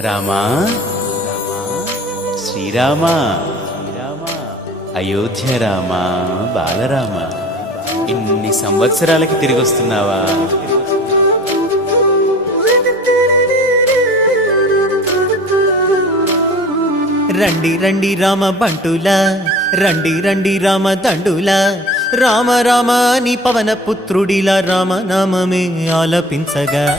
రామా? శ్రీరామ? అయోధ్య రామ? బాలరామ? ఇన్ని సంవత్సరాలకి తిరిగి వస్తున్నావా రండి రండి రామ బంటుల. రండి రండి రామ దండుల. రామ రామ అని పవన పుత్రుడిలా రామ నామమే ఆలపించగా.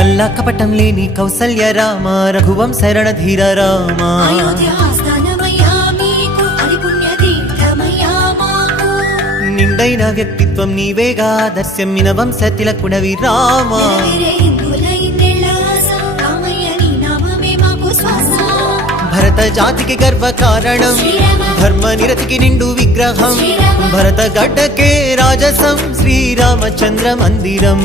కల్లా కపటం లేని కౌసల్య రామ రఘువం శరణ ధీర రామ. నిండైన వ్యక్తిత్వం నీవేగా ఆదర్శం మిన వంశ తిలకుడవి రామ. భరత జాతికి గర్వ కారణం ధర్మ నిరతికి నిండు విగ్రహం భరత గడ్డకే రాజసం శ్రీరామచంద్ర మందిరం.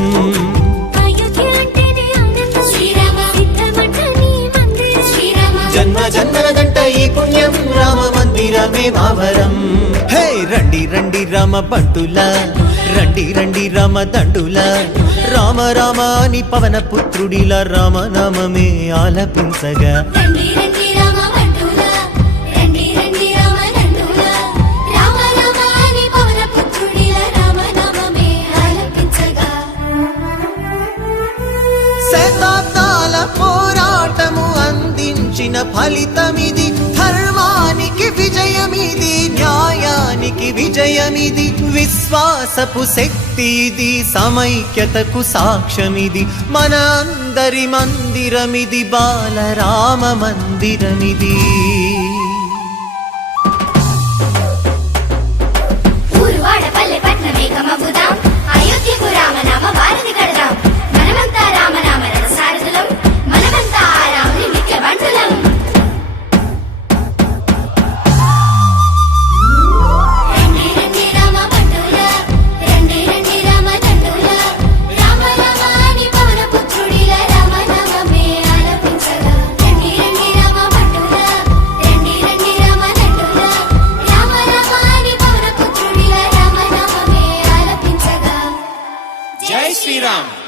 మావరం హే రండి రండి రామ బంటుల రండి రండి రామ దండుల. రామ రామ అని పవన పుత్రుడిలా రామ నామమే ఆలపించగా. రండి రండి రామ బంటుల న్యాయానికి విజయమిది విశ్వాసపు శక్తి ఇది సమైక్యతకు సాక్ష్యమిది. మన అందరి మందిరమిది బాలరామ మందిరమిది. Sriram.